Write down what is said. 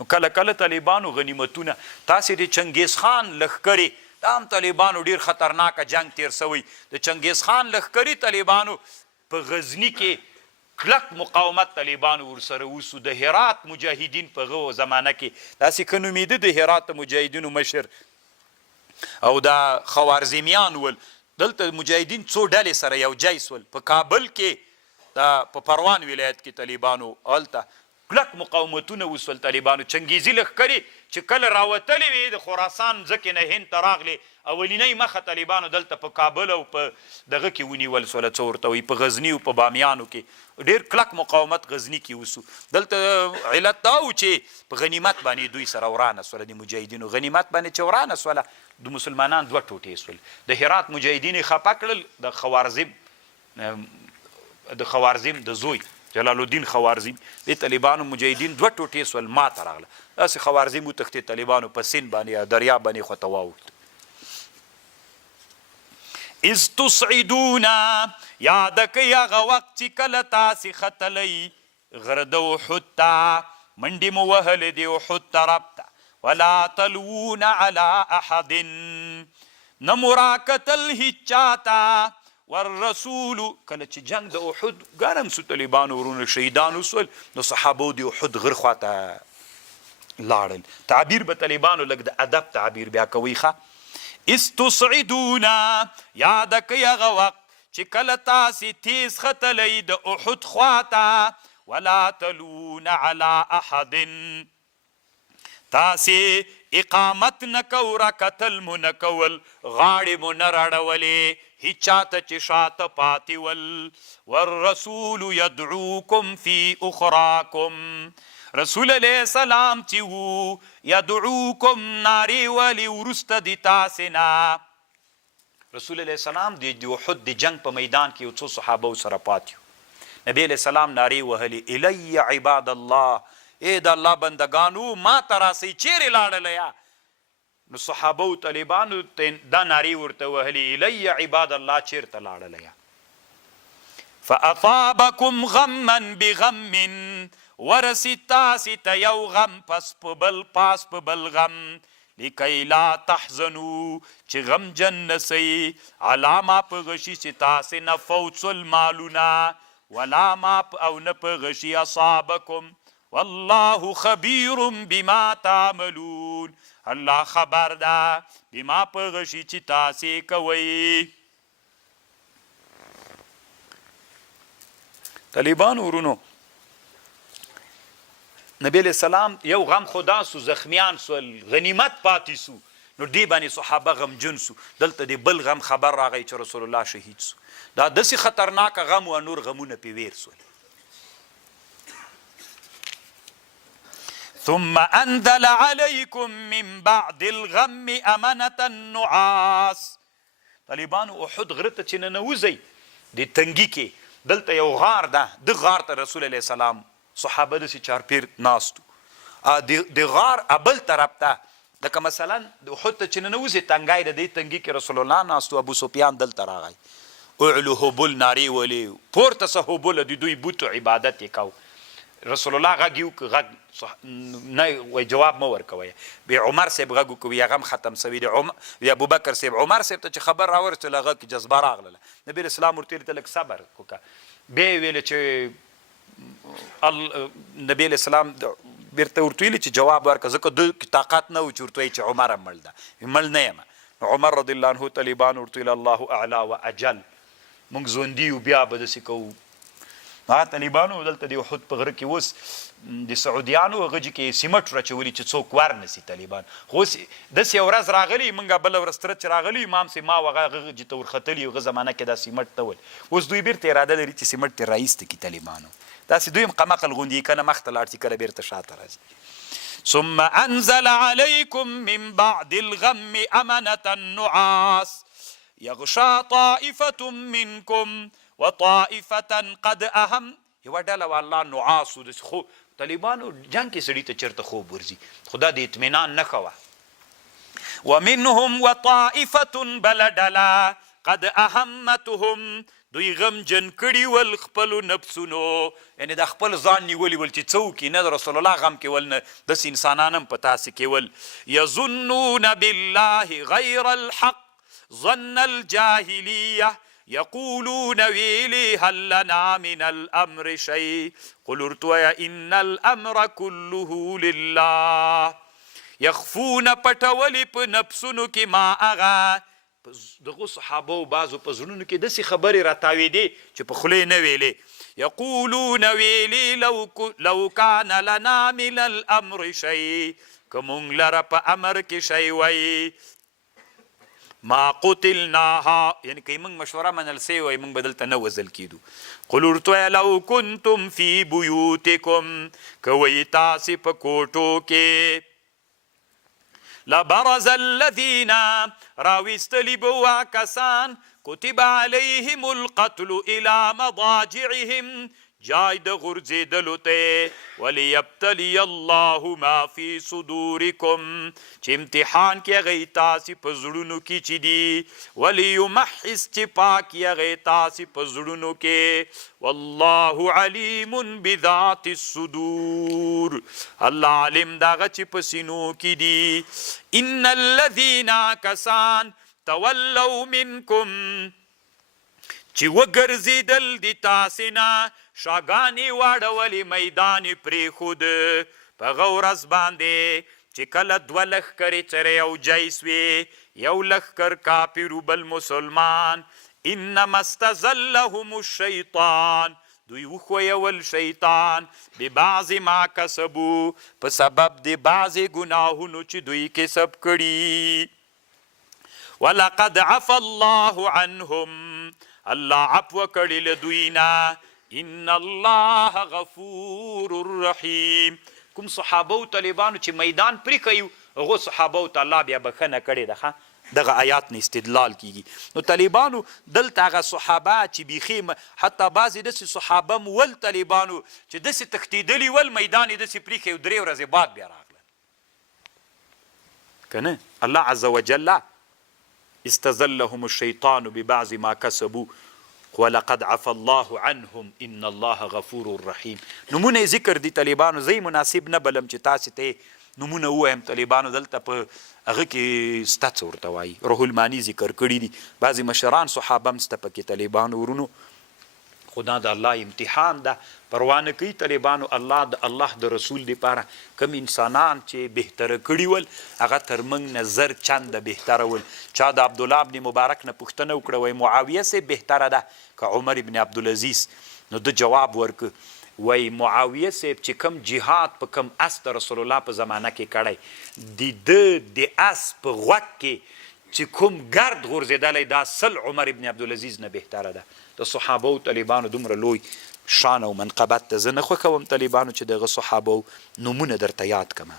نو کله کله طالبانو غنیمتونه تاسې د چنګیز خان لښکرې دا هم طالبانو ډېر خطرناکه جنگ تیر سوی د چنګیز خان لښکرې طالبانو په غزني کې کلک مقاومت طالبانو ورسره وسو د هرات مجاهدین په هغه زمانه کې داسې که نومېده د هرات مجاهدینو مشر او دا خوارزمیان ول دلته مجاهدین څو ډلې سره یو ځای سول په کابل کې دا په پروان ولایت کې طالبانو هلته کلک مقاومتونه وسول طالبانو چنګیزي لښکرې چې کله راوتلې وې د خراسان ځکې نه هند ته راغلې اولینۍ مخه طالبانو دلته په کابل او په دغه کې ونیول سوله څه ورته وایي په غزني او په بامیانو کې ډېر کلک مقاومت غزني کې وسو دلته علت دا و چې په غنیمت باندې دوی سره ورانه سوله د مجاهدینو غنیمت باندې چې ورانه سوله د مسلمانان دوه ټوټې سول د هرات مجاهدین یې خفه کړل د خوارزم د زوی جلال الدین خوارزم د طالبانو مجاهدین دوه ټوټې سول ماته راغله داسې خوارزم وتښتې طالبانو په سیند باندې دریاب باندې خواته واوښت اذ تصعدون یاد کوئ هغه وخت چې کله تاسې ختلی غره د احد ته منډې مو وهلې د احد طرف ته ولا تلوون على احد نه مو راکتل هیچ چاته والرسول کله چې جنگ د احد ګرم سو طالبانو ورونه شهیدان وسول نو صحابو د احد غر خواته لاړل تعبیر به طالبانو لږ د ادب تعبیر بیا کوي ښه استصعدون یاد کوئ هغه وخت چې کله تاسې تیز ختلی د احد خواته ولا تلون على احد تاسې اقامت نه کو راکتل مو نه کول غاړې مو نه راړولې هیچ چاته چې شاته پاتې ول والرسول یدعوکم فی اخراکم رسول علیه السلام چې وو یدعوکم نارې ولي وروسته د تاسې نه رسول علیه السلام د احد د جنگ په میدان کې یو څو صحابه سره پاتې نبی علیه السلام نارې وهلې الی عباد الله ای د الله بندگانو ما ته راسئ چیرې لاړله نو صحابه و طالبانو دا نارې ورته وهلې الی عباد الله چیرته لاړله فاصابکم غما بغم ورسید تاسې ته یو غم پس په بل پاس په بل غم لکی لا تحزنو چې غمجن نسئ علی ما په غشي چې تاسې نه فوت سول مالونه ولا ما او نه په غشي اصابکم والله خبیر بما تعملون الله خبر ده بما په غشي چې تاسې کوئ طالبان ورونو نبی علیہ السلام یو غم خدا سو زخمیان سول غنیمت پاتې سو نو دی باندې صحابه غمجن سو دلته د بل غم خبر راغی چې رسول الله شهید سو دا داسې خطرناک غم و نور غمونه پې ویر سول ثم انزل عليكم من بعد الغم امنة النعاس طالبانو احد غره ته چې ننوځئ د تنګي کې دلته یو غار ده د غار ته رسول علیه السلام صحابه داسې چارپیر ناستو د غار ابل طرف ته لکه مثلا د احد ته چې ننوځې تنګی د دې تنګي کې رسول الله ناستو ابو سفیان دلته راغی اعلو هبل نارې ولې پورته څه هبله د دوی بوتو عبادت یې کو رسول الله غږ یو غږ نه وای جواب مه ورکوئ بیا عمر صاحب غږ وکوي هغه هم ختم سوي دی یا ابوبکر صاحب عمر صاحب ته چې خبر راورسېدل هغه کې جذبه راغله نبي اسلام ورته ویل لږ صبر وکړه بیا یې ویل چې نبی علیہ السلام بیرته ورته ویلي چې جواب ورکړه ځکه دوی طاقت نه و چې ورته وایي چې عمر هم مړ ده مړ نه یم عمر رضی الله عنه طالبان ورته ویل الله اعلی و اجل موږ ژوندي یو بیا به داسې کوو هغه طالبانو دلته د احد په غره کې اوس د سعودیانو هغه کې سیمټ راچولي چې څوک ورنسي طالبان خو اوس داسې یو ورځ راغلي موږ بله ورځ تره چې راغلي امام صاحب ما هغه چې ته ورختلي هغه زمانه کې دا سیمټ ته ول اوس دوی بیرته اراده لري چې سیمټ ترې رایسته کړي طالبانو داسې دوی هم قمقل غوندي کنه مخته لاړ چې کله بیرته شاته راځي ثم انزل عليكم من بعد الغم امنة النعاس يغشى طائفة منكم وطائفة قد اهم یوه ډله والله نعاسو خو طالبانو جنګ کې سړي ته چېرته خوب ورځي خدا د اطمینان نښه وه ومنهم وطائفة بله ډله قد اهمتهم دوی غمجن کړي ول خپلو نفسونو، یعنی د خپل ځان نیولي ول چې څه وکړي، نه د رسول الله غم کې ول، نه داسې انسانان هم په تاسې کې ول. یظنون بالله غیر الحق ظن الجاهلیه یقولون ویلی هل لنا من الامر شیء قل ارتویا ان الامر كله لله. یخفون پټولی په نفسونو کې ما اغا، دغه صحابه و بعضو په زړونو کې داسې خبرې راتاویدې چې په خولې نه ویلې. یقولون ویلي لو کان لنا من الامر شیء، که مونږ لره په امر کې شی وی، ما قتلناها، یعنی که موږ مشوره منل سوی وی موږ به دلته نه وژل کیدو. قل ورته لو کنتم فی بیوتکم، که وی تاسې په کوټو کې، لبرز الذین راویستلی به کسان، کتب علیهم القتل الى مضاجعهم، جای د غورځېدلو ته، ولیبتلی الله ما فی صدورکم، چې امتحان کې هغې تاسې په زړونو کې چې دي، ولیمحص چې پاک یې هغې تاسې په زړونو کې، والله علیم بذات الصدور، الله علم د هغه چې په سینو کې دي. ان الذین کسان تولوا منکم، چې وګرځېدل د تاسې نه، شاګانې واړولې میدان پرېښود، په هغه ورځ باندې چې کله دوه لښکرې سره یو جای سوې، یو لښکر کافر و بل مسلمان. انما استزلهم الشیطان، دوی وښویول شیطان، ببعض ما کسبو، په سبب د بعضې ګناهونو چې دوی کسب کړي. ولقد عفى الله عنهم، الله عفو کړي له دوی نه، ان الله غفور رحیم. کوم صحابه او طالبانو چې میدان پرې کوي، هغو صحابه او ته الله بیا بخښنه کړې ده. دغه آیات نه استدلال کیږي. نو طالبانو دلته هغه صحابه چې بیخي حتی بعضې داسې صحابه م ول طالبانو چې داسې تښتېدلي ول، میدان یې داسې پرېښی او 3 ورځې بعد بیا راغلل که نه. الله عز وجل استزلهم الشیطان ببعض ما کسبوا ولقد عفى الله عنهم ان الله غفور رحیم. نمونه ذکر دي طالبانو، زی مناسب نه بلم چې تاسې ته نمونه ووایم. طالبانو دلته په هغه کې سته څه ورته وایي، روح المانی ذکر کړي دي، بعضې مشران صحابه هم سته پکې طالبانو ورونو. خو دا د الله امتحان ده، پروا نه کوي طالبانو. الله د رسول دپاره کم انسانان چې بهتره کړي ول، هغه تر موږ نه زر چنده بهتره ول. چا د عبدالله ابن مبارک نه پوښتنه وکړه، وایي معاویه صاحب بهتره ده که عمر ابن عبدالعزیز؟ نو د جواب ورکه، وایي معاویه صاحب چې کم جهاد په کم اس د رسول الله په زمانه کې کړی، د اس په غوږ کې چې کوم ګرد غورځېدلی، دا سل عمر ابن عبدالعزیز نه بهتره ده. د صحابه او طالبانو دومره لوی شان او منقبت ته زه نه خوښوم طالبانو چې دغه صحابه نومونه درته یاد کړم.